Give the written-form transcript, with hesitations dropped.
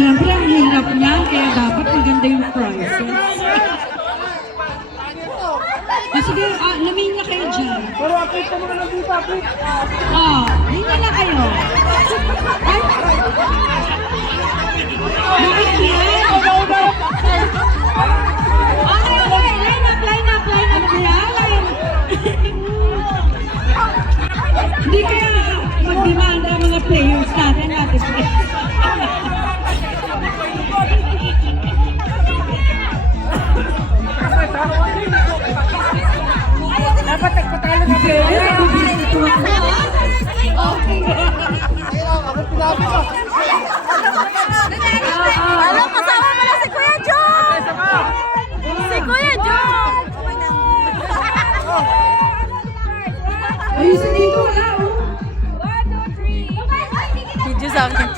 Siyempre, ang hirap niyan, kaya dapat maganda yung prices. Sige, lamin na kayo dyan. Pero akit ka muna lang dito, akit. Hinga na kayo. Ay! Bakit yan? Okay. Line up kaya. Hindi kaya mag-demand ang mga players natin natin. Dapat nagpatalo na kayo. Alam, kasama mo na si Kuya Jong! Si Kuya Jong! Ayusin dito, wala. 1, 2, 3. Video sa akin.